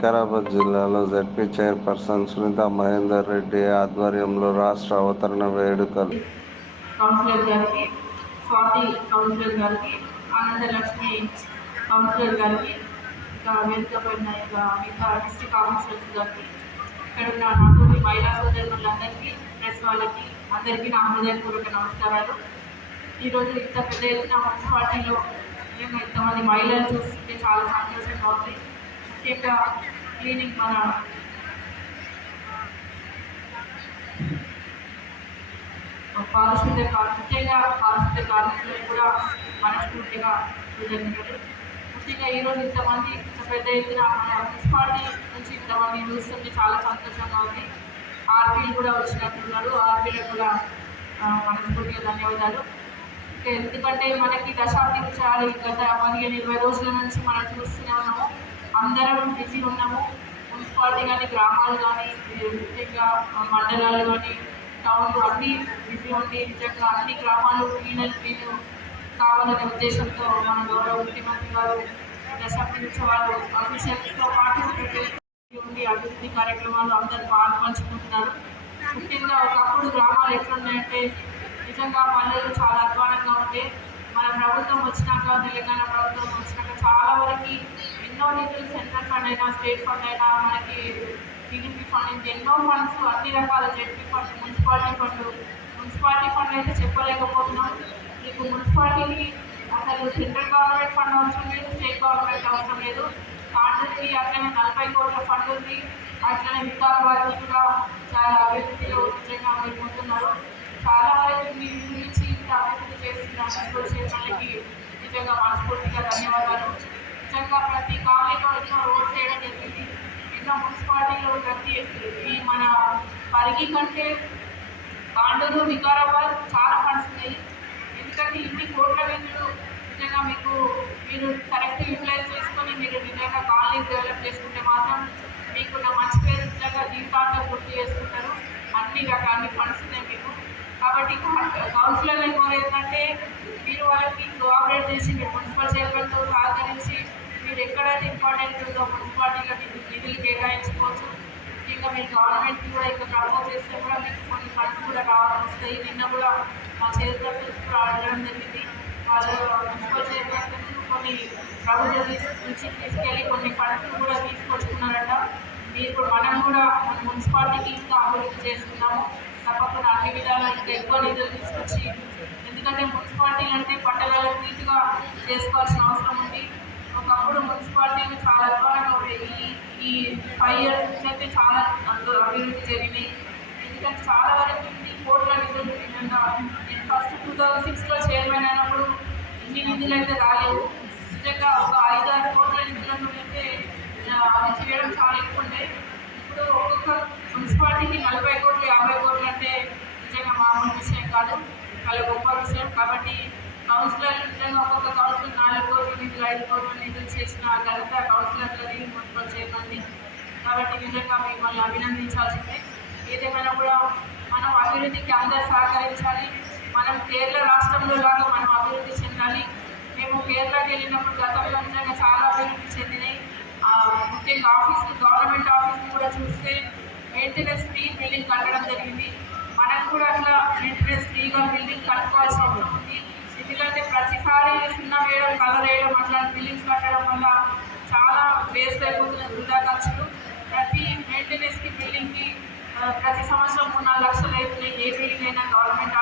వికారాబాద్ జిల్లాలో ZP chairperson Sunitha Mahender Reddy ఆధ్వర్యంలో రాష్ట్ర అవతరణ వేడుకలు. కౌన్సిలర్ గారికి స్వాతి కౌన్సిలర్ గారికి ఆనందలక్ష్మి కౌన్సిలర్ గారికి ఇంకా వేదిక మిగతా డిస్ట్రిక్ట్ కౌన్సిలర్స్ గారికి ఇక్కడ ఉన్న నాతోటి మహిళా సోదరులందరికీ ప్రెస్ వాళ్ళకి అందరికీ నా హృదయపూర్వక నమస్కారాలు. ఈరోజు ఇంత పెద్ద ఎత్తున మున్సిపాలిటీలో మేము ఇంతమంది మహిళలు చూస్తుంటే చాలా సంతోషంగా ఉంది. ముఖ్యంగా క్లీనింగ్ మన పారిశుద్ధ్య కార్ ముఖ్యంగా పారిశుద్ధ్య కార్మికులను కూడా మనస్ఫూర్తిగా కృతజ్ఞతలు ముఖ్యంగా ఈరోజు ఇంతమంది ఇంత పెద్ద ఎత్తున మన మున్సిపాలిటీ నుంచి ఇంతమంది చూస్తుంటే చాలా సంతోషంగా ఉంది. ఆర్పీలు కూడా వచ్చినట్టున్నారు. ఆర్పీలకు కూడా మనస్ఫూర్తిగా ధన్యవాదాలు. ఎందుకంటే మనకి దశాబ్ది చాలా గత పదిహేను ఇరవై రోజుల నుంచి మనం చూస్తూనే ఉన్నాము. అందరం బిజీ ఉన్నాము. మున్సిపాలిటీ కానీ గ్రామాలు కానీ ముఖ్యంగా మండలాలు కానీ టౌన్లు అన్నీ బిజీ ఉండి నిజంగా అన్ని గ్రామాలు క్లీనర్ క్లీన్ కావాలనే ఉద్దేశంతో మన గౌరవ ముఖ్యమంత్రి గారు దశాబ్ది వాళ్ళు అఫీషియల్స్తో పాటు ఉండి అభివృద్ధి కార్యక్రమాలు అందరూ పాల్పంచుకుంటున్నారు. ముఖ్యంగా ఒకప్పుడు గ్రామాలు ఎట్లున్నాయంటే నిజంగా పల్లెలు చాలా అధ్వానంగా ఉంటే మన ప్రభుత్వం వచ్చినాక తెలంగాణ ప్రభుత్వం వచ్చినాక చాలా వరకు ఎన్నో నిధులు సెంట్రల్ ఫండ్ అయినా స్టేట్ ఫండ్ అయినా మనకి టీడీపీ ఫండ్ నుంచి ఎన్నో ఫండ్స్ అన్ని రకాల ZP fund municipality fund municipality fund అయితే చెప్పలేకపోతున్నాం. మీకు మున్సిపాలిటీకి అసలు సెంట్రల్ గవర్నమెంట్ ఫండ్ అవసరం లేదు స్టేట్ గవర్నమెంట్ అవసరం లేదు. కాంట్రీకి అట్లనే నలభై కోట్ల ఫండ్ ఉంది అట్లనే వికారాబాద్ కూడా చాలా అభివృద్ధిలో నిజంగా మీరు ముందున్నారు చాలా వరకు మీ గురించి ఇంత అభివృద్ధి చేస్తున్న మున్సిపల్ చైర్మన్లకి నిజంగా మనస్ఫూర్తిగా ధన్యవాదాలు. నిజంగా ప్రతి కాలనీలో ఎన్నో రోడ్స్ వేయడం జరిగింది. ఎన్నో మున్సిపాలిటీలో ప్రతి ఈ మన పరిగి కంటే పాండూరు వికారాబాద్ చాలా ఫండ్స్ ఉన్నాయి. ఎందుకంటే ఇన్ని కోట్ల నిధులు నిజంగా మీకు మీరు కరెక్ట్ యూటిలైజ్ చేసుకొని మీరు నిజంగా కాలనీ డెవలప్ చేసుకుంటే మాత్రం మీకున్న మంచి పేరు నిజంగా జీవితాంతం గుర్తు చేసుకుంటారు. అన్ని రకాల అన్ని ఫండ్స్ ఉన్నాయి మీకు. కాబట్టి కౌన్సిలర్లు ఎక్కువ ఏంటంటే మీరు వాళ్ళకి కోఆపరేట్ చేసి మీరు మున్సిపల్ చైర్మన్తో సహకరించి మీరు ఎక్కడైతే ఇంపార్టెంట్ ఉందో మున్సిపాలిటీలో నిధులు కేటాయించుకోవచ్చు. ఇంకా మీరు గవర్నమెంట్ కూడా ఇంకా ప్రపోజ్ చేస్తే కూడా మీకు కొన్ని ఫండ్స్ కూడా కావాల్సి వస్తాయి. నిన్న కూడా మా చేతిలో కూడా అడగడం జరిగింది. వాళ్ళు మున్సిపల్ చైర్పర్సన్స్ కొన్ని ప్రభుత్వం నుంచి తీసుకెళ్ళి కొన్ని ఫండ్స్ కూడా తీసుకొచ్చుకున్నారట. మీరు మనం కూడా మన మున్సిపాలిటీకి ఇంకా అభివృద్ధి చేస్తున్నాము తప్పకుండా అన్ని విధాలా ఇంకా ఎక్కువ నిధులు తీసుకొచ్చి ఎందుకంటే మున్సిపాలిటీలు అంటే పట్టణాలకు నీట్గా చేసుకోవాల్సిన మున్సిపాలిటీలు చాలా అధ్వానంగా ఉండేవి ఈ ఈ ఫైవ్ ఇయర్స్ అయితే చాలా అందులో అభివృద్ధి జరిగినాయి. ఎందుకంటే చాలా వరకు ఈ కోట్ల నిధులు నిజంగా నేను ఫస్ట్ టూ థౌజండ్ సిక్స్లో చైర్మన్ అయినప్పుడు ఇన్ని నిధులు అయితే రాలేవు నిజంగా ఒక ఐదు ఆరు కోట్ల నిధులను అయితే అది చేయడం చాలా ఎక్కువ ఉండే. ఇప్పుడు ఒక్కొక్క మున్సిపాలిటీకి నలభై కోట్లు యాభై కోట్లు అంటే నిజంగా మామూలు విషయం కాదు. చాలా గొప్ప విషయం. కాబట్టి కౌన్సిలర్లు నిజంగా ఒక్కొక్క కౌన్సిలర్ నాలుగు కోట్ల నిధులు ఐదు కోట్ల నిధులు చేసిన ఘనత కౌన్సిలర్లది మున్సిపల్ చేయమని కాబట్టి నిజంగా మిమ్మల్ని అభినందించాల్సిందే. ఏదేమైనా కూడా మనం అభివృద్ధికి అందరూ సహకరించాలి. మనం కేరళ రాష్ట్రంలో లాగా మనం అభివృద్ధి చెందాలి. మేము కేరళకి వెళ్ళినప్పుడు గతంలో నిజంగా చాలా అభివృద్ధి చెందినాయి. ఆ, ముఖ్యంగా ఆఫీసులు గవర్నమెంట్ ఆఫీసులు కూడా చూస్తే మెయింటెనెన్స్ ఫ్రీ బిల్డింగ్ కట్టడం జరిగింది. మనం కూడా అట్లా మెయింటెనెన్స్ ఫ్రీగా బిల్డింగ్ కట్టుకోవాల్సి ఉంటుంది ఎందుకంటే ప్రతిసారి చిన్న వేయడం కలర్ వేయడం అట్లాంటి బిల్డింగ్స్ కట్టడం వల్ల చాలా వేస్ట్ అయిపోతున్నాయి వృధా ఖర్చులు. ప్రతి మెయింటెనెన్స్కి బిల్డింగ్కి ప్రతి సంవత్సరం మూడు నాలుగు లక్షలు అవుతున్నాయి ఏ బిల్డింగ్ అయినా గవర్నమెంట్